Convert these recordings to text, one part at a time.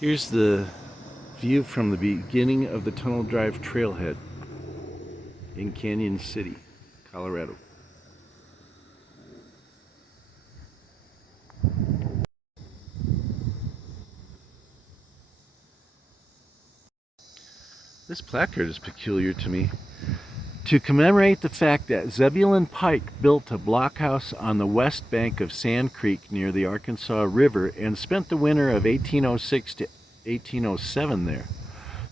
Here's the view from the beginning of the Tunnel Drive trailhead in Canyon City, Colorado. This placard is peculiar to me. To commemorate the fact that Zebulon Pike built a blockhouse on the west bank of Sand Creek near the Arkansas River and spent the winter of 1806 to 1807 there.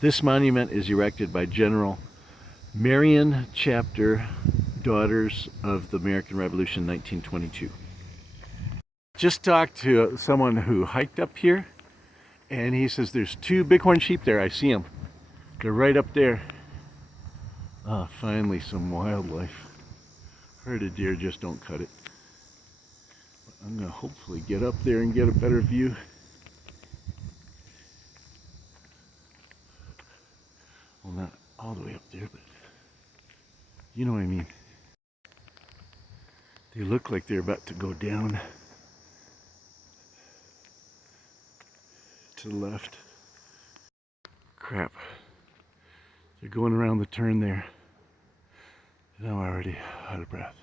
This monument is erected by General Marion Chapter, Daughters of the American Revolution, 1922. Just talked to someone who hiked up here, and he says there's two bighorn sheep there. I see them. They're right up there. Ah, finally some wildlife. Herd of deer just don't cut it. But I'm gonna hopefully get up there and get a better view. Well, not all the way up there, but you know what I mean. They look like they're about to go down to the left. Crap. They're going around the turn there. And I'm already out of breath.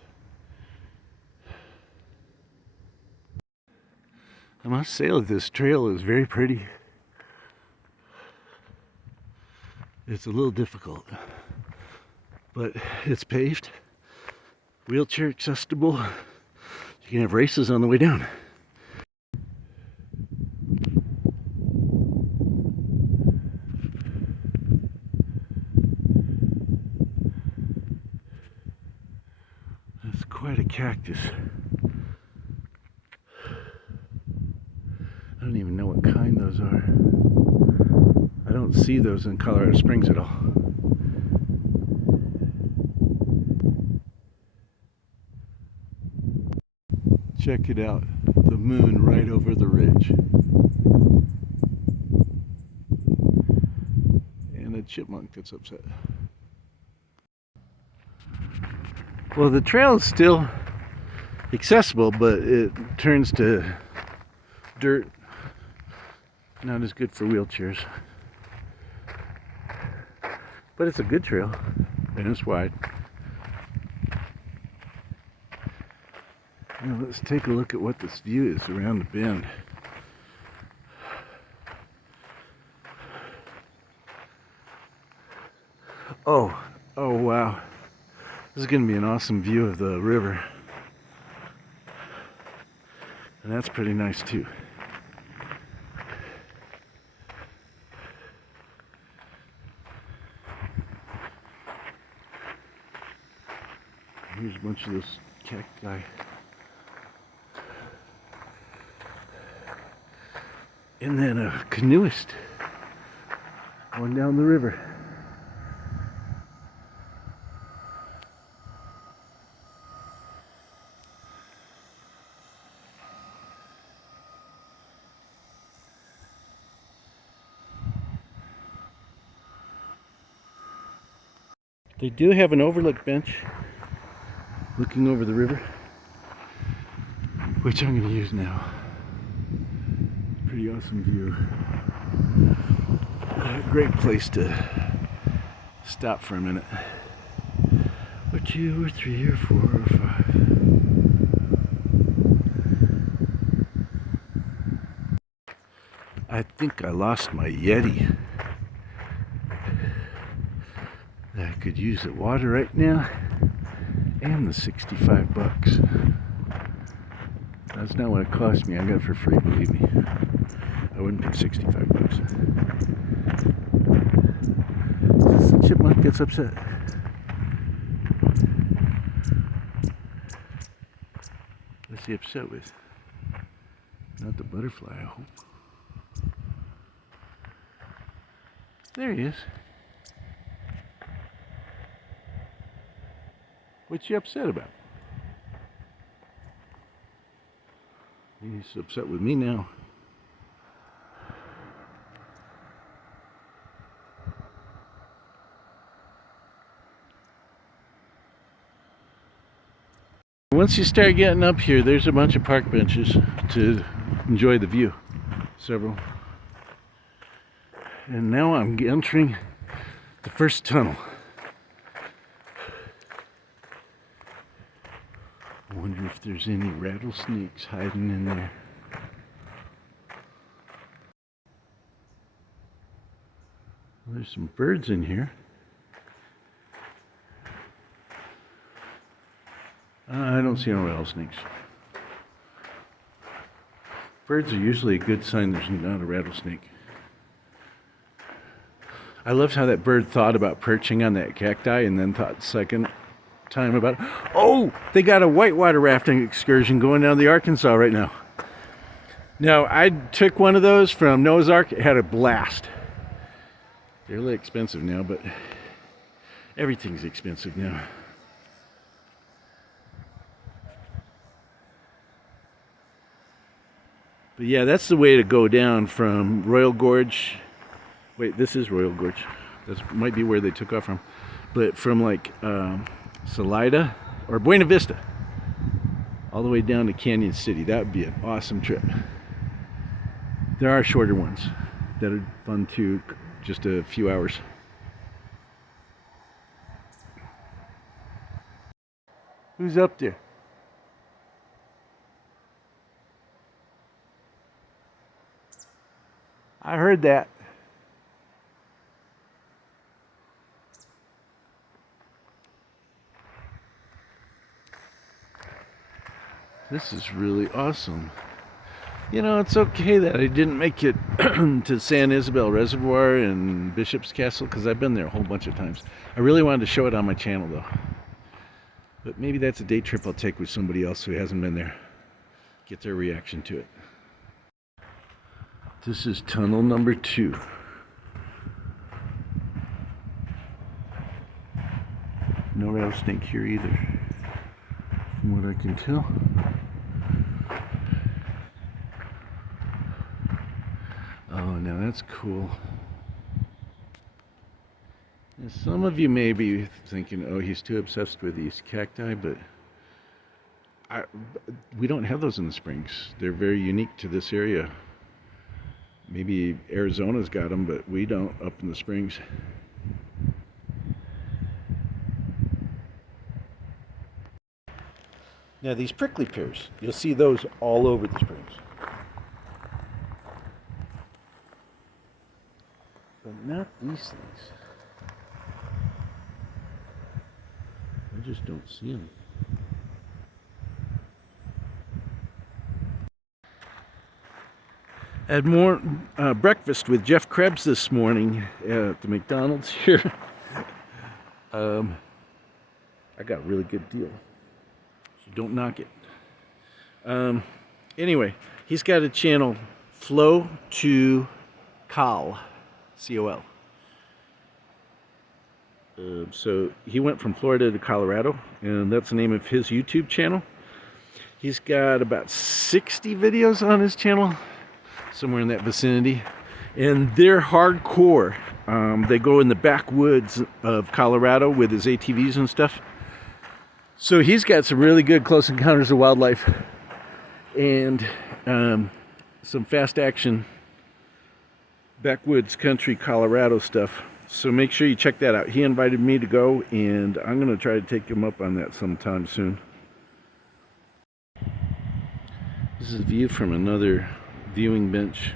I must say that this trail is very pretty. It's a little difficult, but it's paved, wheelchair accessible. You can have races on the way down. That's quite a cactus. I don't even know what kind those are. I don't see those in Colorado Springs at all. Check it out, the moon right over the ridge. And a chipmunk gets upset. Well, the trail is still accessible, but it turns to dirt. Not as good for wheelchairs. But it's a good trail, and it's wide. Now let's take a look at what this view is around the bend. Oh wow. This is going to be an awesome view of the river. And that's pretty nice too. Here's a bunch of this cacti. And then a canoeist going down the river. They do have an overlook bench looking over the river, which I'm going to use now. Pretty awesome view. A great place to stop for a minute. Or two, or three, or four, or five. I think I lost my Yeti. I could use the water right now and the 65 bucks. That's not what it cost me. I got it for free, believe me. I wouldn't pay 65 bucks. The chipmunk gets upset. What's he upset with? Not the butterfly, I hope. There he is. What's you upset about? He's upset with me now. Once you start getting up here, there's a bunch of park benches to enjoy the view. Several. And now I'm entering the first tunnel. I wonder if there's any rattlesnakes hiding in there. Well, there's some birds in here. I don't see no rattlesnakes. Birds are usually a good sign there's not a rattlesnake. I loved how that bird thought about perching on that cacti and then thought second time about, oh, they got a whitewater rafting excursion going down the Arkansas right now. Now, I took one of those from Noah's Ark. It had a blast. They're really expensive now, but everything's expensive now. But yeah, that's the way to go down from Royal Gorge. Wait, this is Royal Gorge. That might be where they took off from. But from like Salida or Buena Vista all the way down to Canyon City. That would be an awesome trip. There are shorter ones that are fun too, just a few hours. Who's up there? I heard that. This is really awesome. You know, it's okay that I didn't make it to San Isabel Reservoir and Bishop's Castle, because I've been there a whole bunch of times. I really wanted to show it on my channel though. But maybe that's a day trip I'll take with somebody else who hasn't been there. Get their reaction to it. This is tunnel number 2. No rattlesnake here either, from what I can tell. Oh, now that's cool. And some of you may be thinking, oh, he's too obsessed with these cacti, but we don't have those in the Springs. They're very unique to this area. Maybe Arizona's got them, but we don't up in the Springs. Now these prickly pears, you'll see those all over the Springs. But not these things. I just don't see them. I had more breakfast with Jeff Krebs this morning at the McDonald's here. I got a really good deal. So don't knock it. Anyway, he's got a channel, Flow to Col, C-O-L. So he went from Florida to Colorado, and that's the name of his YouTube channel. He's got about 60 videos on his channel, somewhere in that vicinity, and they're hardcore. They go in the backwoods of Colorado with his ATVs and stuff. So he's got some really good close encounters of wildlife and some fast action backwoods country Colorado stuff. So make sure you check that out. He invited me to go, and I'm going to try to take him up on that sometime soon. This is a view from another viewing bench.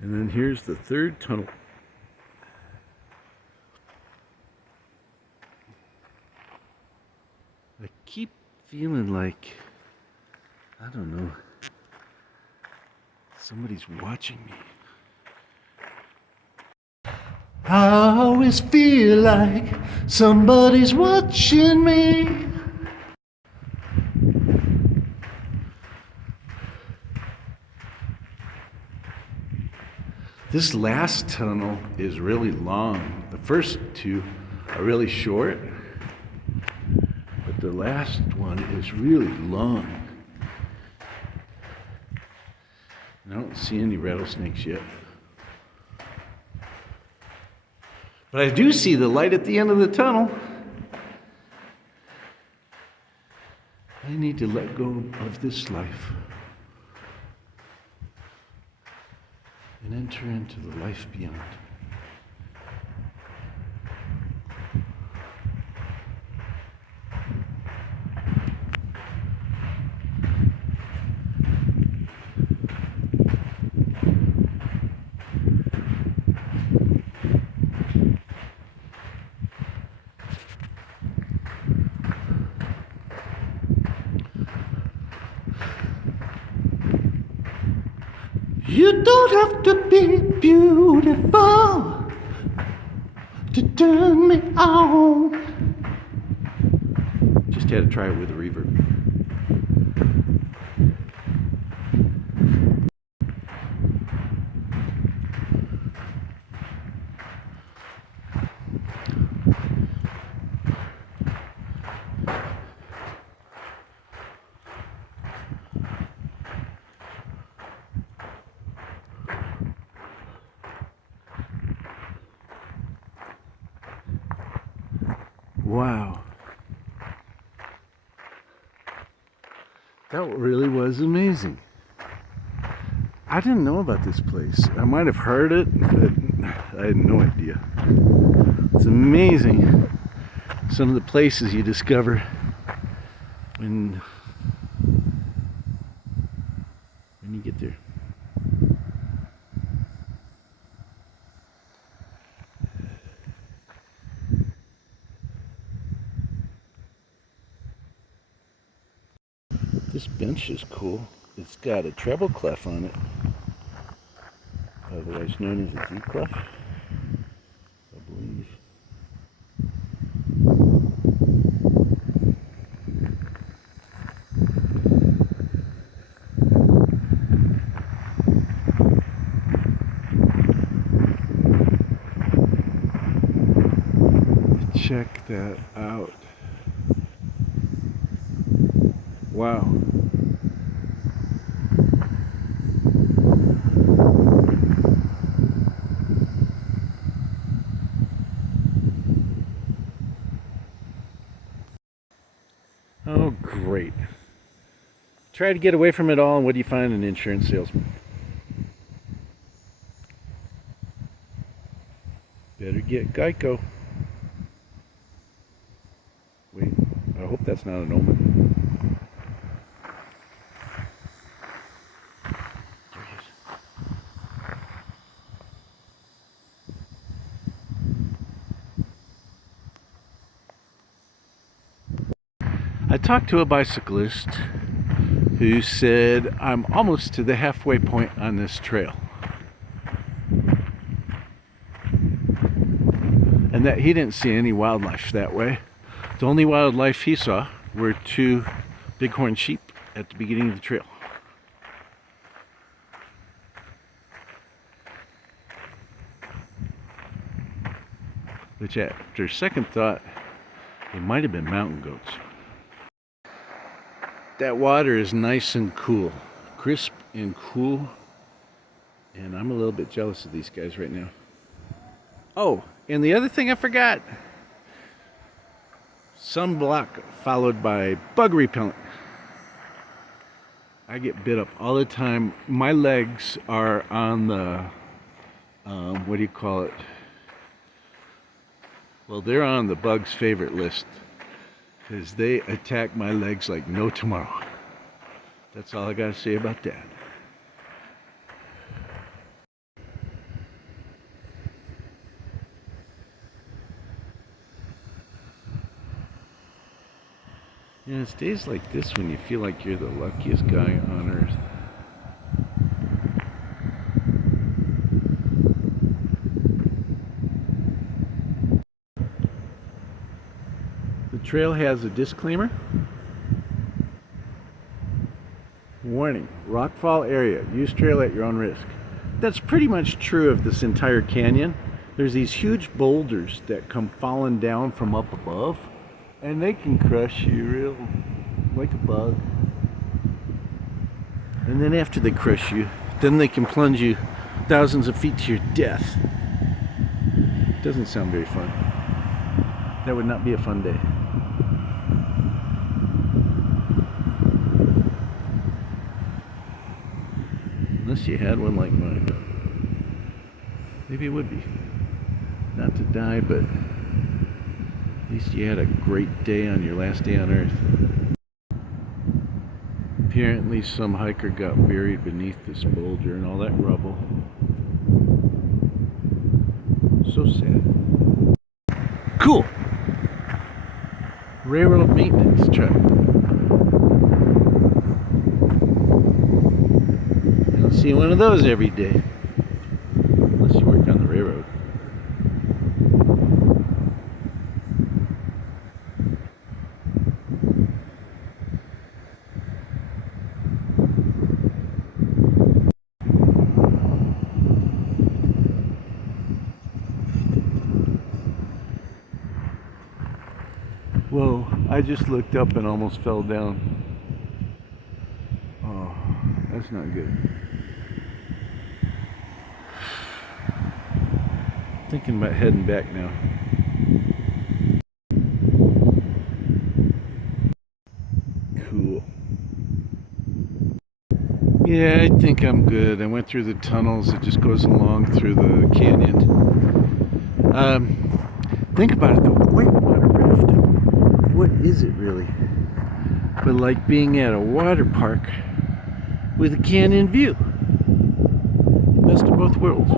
And then here's the third tunnel. I keep feeling like, I don't know, somebody's watching me. I always feel like somebody's watching me. This last tunnel is really long. The first two are really short, but the last one is really long. I don't see any rattlesnakes yet. But I do see the light at the end of the tunnel. I need to let go of this life and enter into the life beyond. You don't have to be beautiful to turn me on. Just had to try it with a reverb. Wow. That really was amazing. I didn't know about this place. I might have heard it, but I had no idea. It's amazing some of the places you discover when you get there. This bench is cool. It's got a treble clef on it, otherwise known as a D clef, I believe. Check that out. Wow. Oh, great. Try to get away from it all, and what do you find? An insurance salesman. Better get Geico. Wait, I hope that's not an omen. There he is. I talked to a bicyclist who said I'm almost to the halfway point on this trail, and that he didn't see any wildlife that way. The only wildlife he saw were 2 bighorn sheep at the beginning of the trail. Which, after second thought, it might have been mountain goats. That water is nice and cool, crisp and cool, and I'm a little bit jealous of these guys right now. Oh, and the other thing I forgot, sunblock followed by bug repellent. I get bit up all the time. My legs are on the, what do you call it? Well, they're on the bug's favorite list, because they attack my legs like no tomorrow. That's all I gotta say about that. Yeah, it's days like this when you feel like you're the luckiest guy on earth. The trail has a disclaimer. Warning, rockfall area. Use trail at your own risk. That's pretty much true of this entire canyon. There's these huge boulders that come falling down from up above, and they can crush you real like a bug. And then after they crush you, then they can plunge you thousands of feet to your death. Doesn't sound very fun. That would not be a fun day. Unless you had one like mine. Maybe it would be. Not to die, but at least you had a great day on your last day on Earth. Apparently some hiker got buried beneath this boulder and all that rubble. So sad. Cool! Railroad maintenance truck. You don't see one of those every day. Unless you work on the railroad. Whoa, I just looked up and almost fell down. Oh, that's not good. Thinking about heading back now. Cool. Yeah, I think I'm good. I went through the tunnels. It just goes along through the canyon. Think about it though. Whitewater rafting. What is it really? But like being at a water park with a canyon view. Best of both worlds.